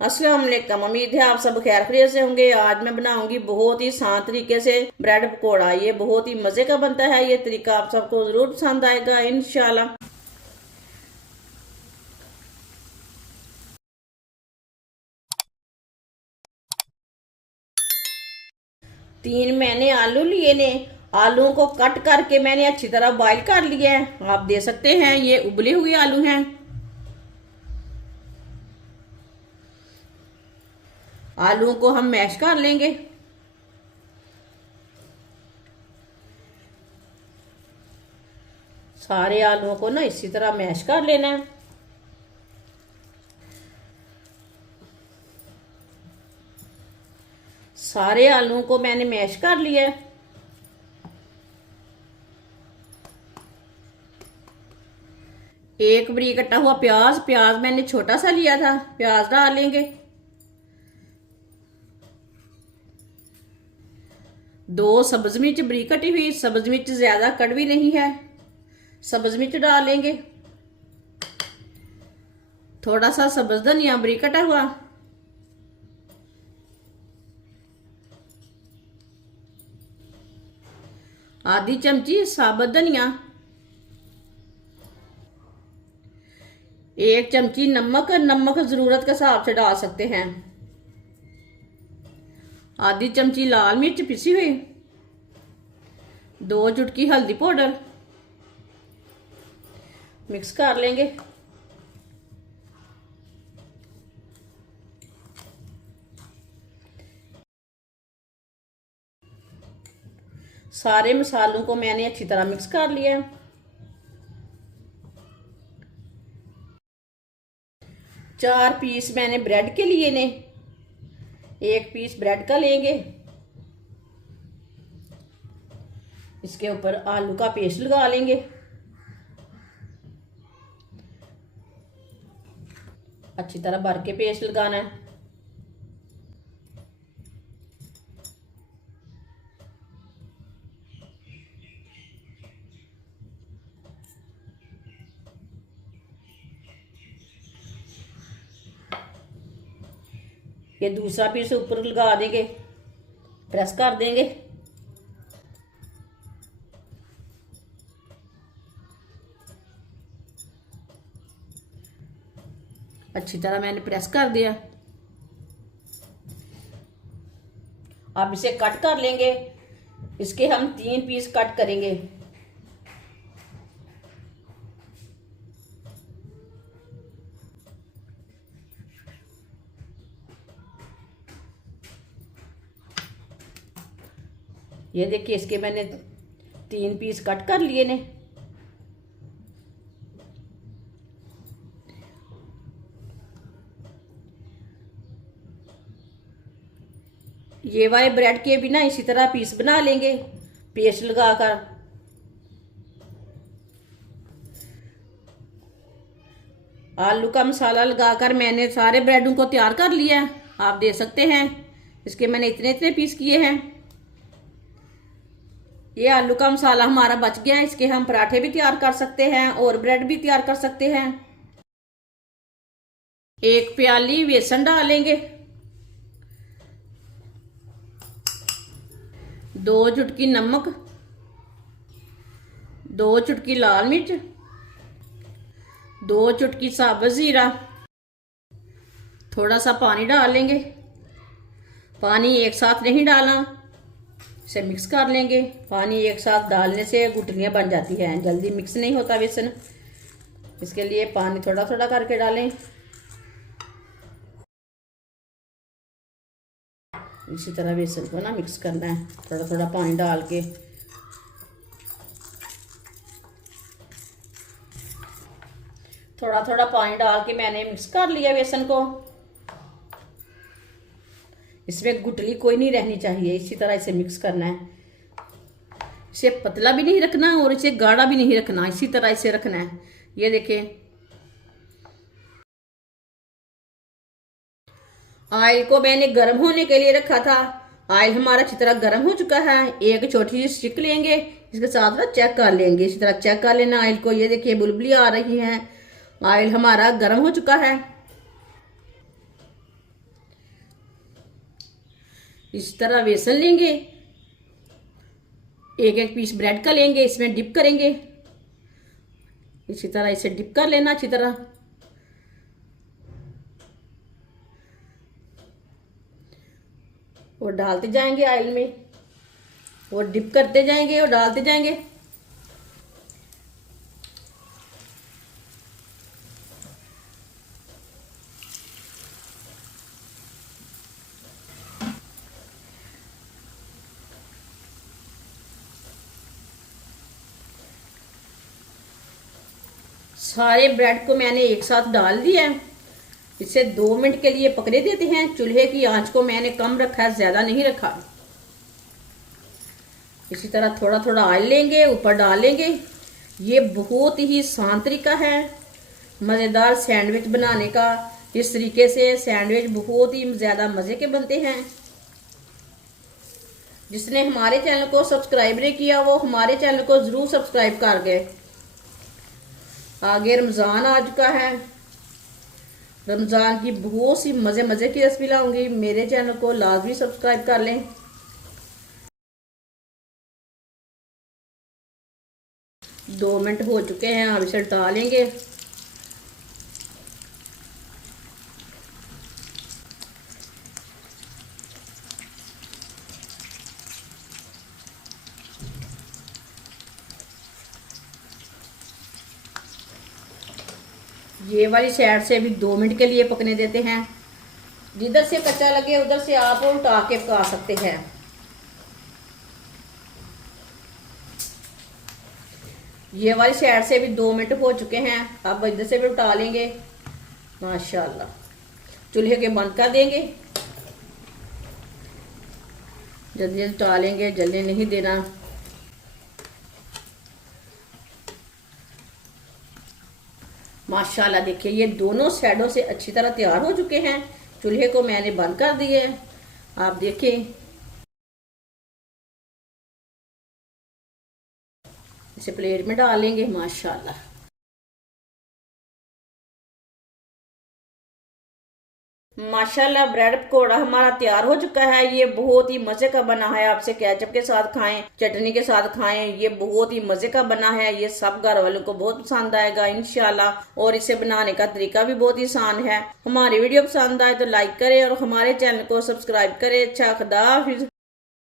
अस्सलाम वालेकुम। उम्मीद है आप सब खैर खैरियत से होंगे। आज मैं बनाऊंगी बहुत ही आसान तरीके से ब्रेड पकौड़ा। ये बहुत ही मजे का बनता है। ये तरीका आप सबको जरूर पसंद आएगा इंशाल्लाह। 3 मैंने आलू लिए ने। आलूओं को कट करके मैंने अच्छी तरह बॉईल कर लिया है। आप दे सकते हैं ये उबले हुए आलू हैं। आलूओं को हम मैश कर लेंगे। सारे आलूओं को ना इसी तरह मैश कर लेना है। सारे आलूओं को मैंने मैश कर लिया है। एक बरीक कटा हुआ प्याज, प्याज मैंने छोटा सा लिया था, प्याज डालेंगे। 2 सब्ज मिर्च बरीक कटी हुई, सब्ज मिर्च ज्यादा कड़वी नहीं है, सब्ज मिर्च डालेंगे। थोड़ा सा सब्ज धनिया बरीक कटा हुआ, आधी चमची साबुत धनिया, 1 चमची नमक, नमक जरूरत के हिसाब से डाल सकते हैं। आधी चमची लाल मिर्च पिसी हुई, 2 चुटकी हल्दी पाउडर। मिक्स कर लेंगे। सारे मसालों को मैंने अच्छी तरह मिक्स कर लिया है। 4 पीस मैंने ब्रेड के लिए ने। 1 पीस ब्रेड का लेंगे। इसके ऊपर आलू का पेस्ट लगा लेंगे। अच्छी तरह भर के पेस्ट लगाना है। ये दूसरा पीस ऊपर लगा देंगे, प्रेस कर देंगे। अच्छी तरह मैंने प्रेस कर दिया। अब इसे कट कर लेंगे। इसके हम 3 पीस कट करेंगे। ये देखिए, इसके मैंने 3 पीस कट कर लिए ने। ये वाले ब्रेड के भी ना इसी तरह पीस बना लेंगे पेस्ट लगाकर। आलू का मसाला लगाकर मैंने सारे ब्रेडों को तैयार कर लिया है। आप देख सकते हैं इसके मैंने इतने इतने पीस किए हैं। ये आलू का मसाला हमारा बच गया है। इसके हम पराठे भी तैयार कर सकते हैं और ब्रेड भी तैयार कर सकते हैं। 1 प्याली बेसन डालेंगे, 2 चुटकी नमक, 2 चुटकी लाल मिर्च, 2 चुटकी साबुत जीरा। थोड़ा सा पानी डालेंगे। पानी एक साथ नहीं डालना, इसे मिक्स कर लेंगे। पानी एक साथ डालने से गुठलियाँ बन जाती हैं, जल्दी मिक्स नहीं होता बेसन। इसके लिए पानी थोड़ा थोड़ा करके डालें। इसी तरह बेसन को ना मिक्स करना है, थोड़ा थोड़ा पानी डाल के। थोड़ा थोड़ा पानी डाल के मैंने मिक्स कर लिया बेसन को। इसमें गुठली कोई नहीं रहनी चाहिए। इसी तरह इसे मिक्स करना है। इसे पतला भी नहीं रखना और इसे गाढ़ा भी नहीं रखना, इसी तरह इसे रखना है। ये देखिए, ऑयल को मैंने गर्म होने के लिए रखा था। ऑयल हमारा अच्छी तरह गर्म हो चुका है। एक छोटी सी स्टिक लेंगे, इसके साथ ना चेक कर लेंगे। इसी तरह चेक कर लेना ऑयल को। ये देखिए बुलबुली आ रही हैं। ऑयल हमारा गर्म हो चुका है। इस तरह बेसन लेंगे, एक एक पीस ब्रेड का लेंगे, इसमें डिप करेंगे। इसी तरह इसे डिप कर लेना अच्छी तरह। और डालते जाएंगे ऑयल में, और डिप करते जाएंगे और डालते जाएंगे। सारे ब्रेड को मैंने एक साथ डाल दिया है। इसे 2 मिनट के लिए पकने देते हैं। चूल्हे की आंच को मैंने कम रखा है, ज्यादा नहीं रखा। इसी तरह थोड़ा थोड़ा ऑयल लेंगे, ऊपर डालेंगे। ये बहुत ही आसान तरीका है मज़ेदार सैंडविच बनाने का। इस तरीके से सैंडविच बहुत ही ज़्यादा मज़े के बनते हैं। जिसने हमारे चैनल को सब्सक्राइब नहीं किया वो हमारे चैनल को ज़रूर सब्सक्राइब कर गए। आगे रमज़ान आ चुका है। रमज़ान की बहुत सी मज़े मज़े की रेसिपी लाऊंगी। मेरे चैनल को लाजमी सब्सक्राइब कर लें। 2 मिनट हो चुके हैं, अब इसे डालेंगे। ये वाली साइड से भी 2 मिनट के लिए पकने देते हैं। जिधर से कच्चा लगे उधर से आप उल्टा के पका सकते हैं। ये वाली साइड से भी 2 मिनट हो चुके हैं। अब इधर से भी उल्टा लेंगे। माशाल्लाह, चूल्हे के बंद कर देंगे। जल्दी जल्दी उल्टा लेंगे, जल्दी नहीं देना। माशाल्लाह देखिए ये दोनों साइडों से अच्छी तरह तैयार हो चुके हैं। चूल्हे को मैंने बंद कर दिए। आप देखिए, इसे प्लेट में डालेंगे। माशाल्लाह माशाल्लाह ब्रेड पकौड़ा हमारा तैयार हो चुका है। ये बहुत ही मजे का बना है। आपसे केचप के साथ खाएं, चटनी के साथ खाएं। ये बहुत ही मजे का बना है। ये सब घर वालों को बहुत पसंद आएगा इंशाल्लाह। और इसे बनाने का तरीका भी बहुत ही आसान है। हमारी वीडियो पसंद आए तो लाइक करें और हमारे चैनल को सब्सक्राइब करें। अच्छा, खुदा हाफिज।